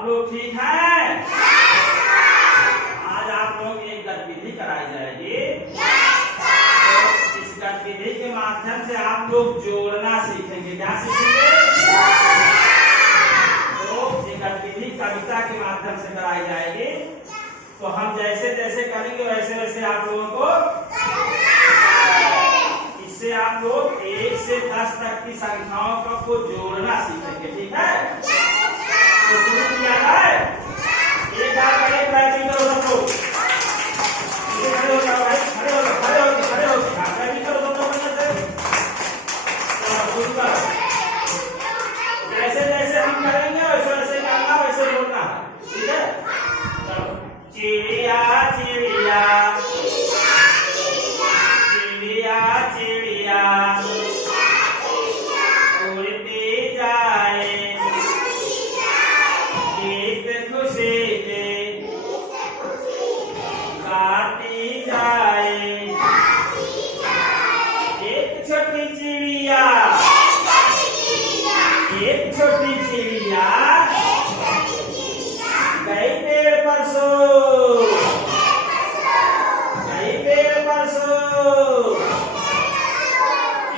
आप लोग ठीक हैं? आज आप लोग एक गतिविधि कराई जाएगी। तो इस गतिविधि के माध्यम से आप लोग जोड़ना सीखेंगे। क्या सीखेंगे? तो ये गतिविधि कविता के माध्यम से कराई जाएगी। तो हम जैसे जैसे करेंगे वैसे वैसे आप लोगों को, इससे आप लोग 1 से 10 तक की संख्याओं को जोड़ना सीखेंगे। ठीक है? तो शुरू किया जाए। एक बार पहले प्रैक्टिस करो सब लोग। खड़े हो जाओ भाई, खड़े हो जाओ, खड़े हो, खड़े हो। प्रैक्टिस करो सब लोग बढ़िया से। चलो शुरू करो। जैसे जैसे हम करेंगे वैसे वैसे करना, वैसे बोलना है। ठीक है? चलो। चिड़िया चिड़िया चिड़िया चिड़िया उड़ती जाए गीत खुशी के गाती जाए। एक छोटी चिड़िया, एक छोटी चिड़िया गई पेड़ पर सो, गई पेड़ पर सो।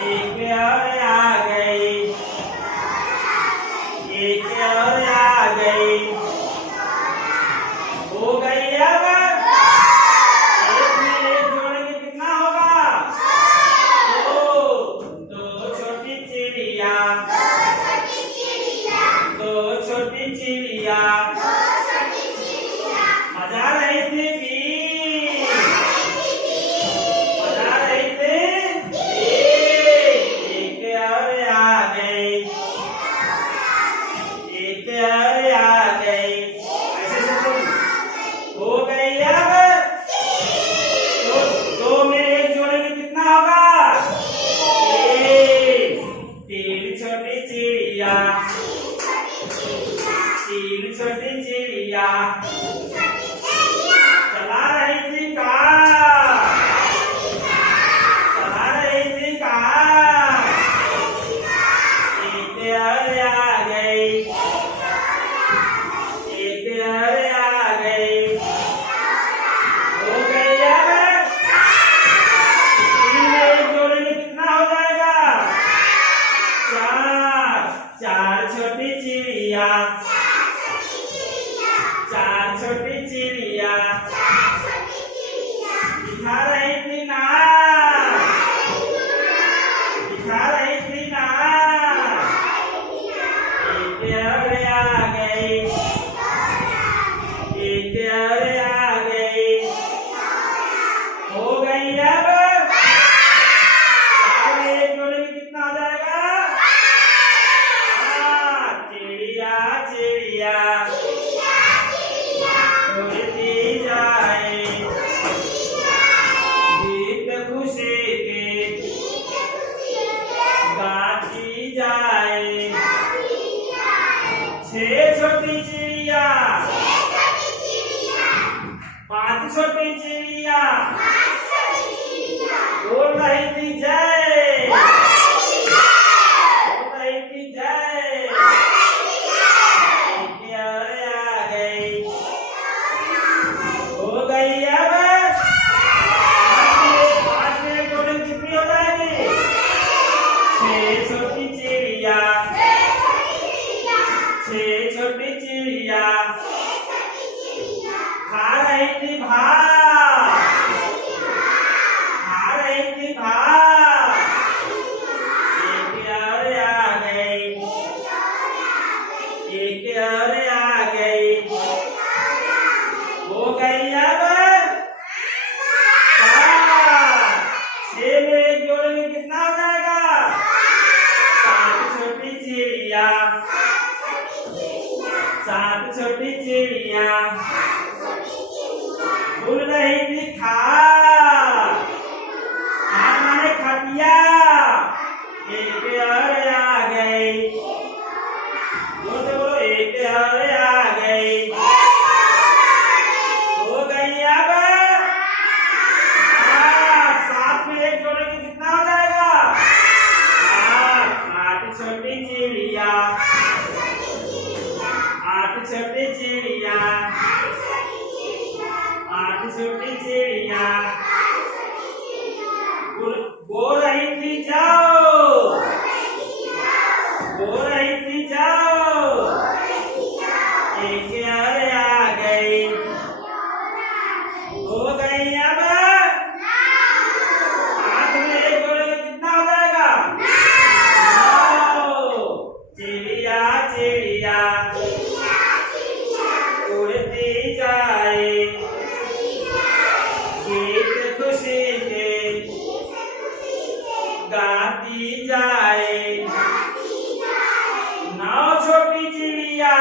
एक और आ गई, एक और आ गई। हो गई अब एक में एक जोड़ेंगे कितना होगा? दो छोटी चिड़िया, दो छोटी चिड़िया मजा रही थी भी, मजा रही थी। एक और आ गई, एक और आ गई। ऐसे सब हो गई अब। तो दो में एक जोड़ेंगे कितना होगा? तीन छोटी चिड़िया, तीन छोटी चिड़िया चला रही थी कार, चला रही थी कार। एक और आ गई, एक और आ गई। हो गई अब। तीन में एक जोड़ेंगे कितना हो जाएगा? चार, चार छोटी चिड़िया, चार छोटी चिड़िया दिखा रही थी ना, दिखा रही थी ना। एक और आ गई, एक और आ गई। हो गई अब। चार में एक जोड़ेंगे कितना हो जाएगा? चिड़िया चिड़िया उड़ती जाए गीत खुशी के गाती जाए। 6 छोटी चिड़िया, 5 छोटी चिड़िया बोल रही थी जय, बोल रही थी जय। एक और आ गई। हो गई अब। 5 में जोड़ेंगे कितनी हो जाएगी? 6 छोटी चिड़िया, 6 छोटी चिड़िया खा रही थी भात, खा रही थी भात। एक और आ गई, एक और आ गई। हो गई अब। 6 में एक जोड़ेंगे कितना हो जाएगा? 7 छोटी चिड़िया, 7 छोटी चिड़िया भूल रही थी खाट, खाट माने खटिया। एक और आ गई, जोर से बोलो। एक और आ गई। हो गई अब। 7 में एक जोड़ेंगे कितना हो जाएगा? 8 छोटी चिड़िया, 8 छोटी चिड़िया, 8 छोटी चिड़िया बोल रही थी जाओ, बोल रही थी जाओ, एक और आ गई, हो गई अब हाथ में एक बोले कितना हो जाएगा? 9। चिड़िया चिड़िया उड़ती जाए, गीत खुशी के गाती जाए। 9 छोटी चिड़िया,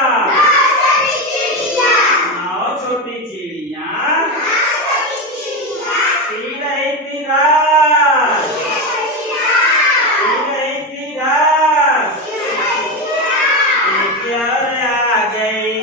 9 छोटी चिड़िया पी रही थी रात, पी रही थी रात, एक और आ गई,